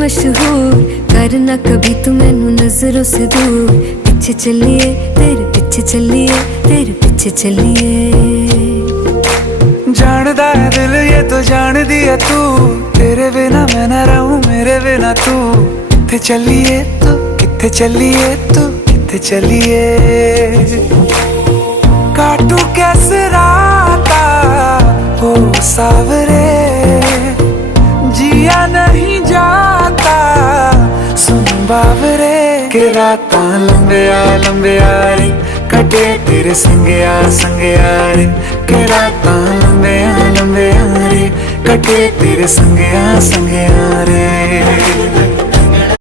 मशहूर, करना कभी तू मैनू नजरों से दूर। पीछे चलिए तेरे पीछे चलिए, तेरे पीछे चलिए। जानदा है दिल ये तो जान दिया तू, तेरे बिना मैं ना रहूं मेरे बिना तू। किथे चलिए तू, किथे चलिए तू, किथे चलिए। काटू कैसे राता हो सावरे, जिया नहीं जाता सुन बावरे। के रातां लंबिया लंबिया रे, कटे तेरे संगया संगया रे। के रातां लंबिया लंबिया रे, कटे तेरे संगया संगया रे।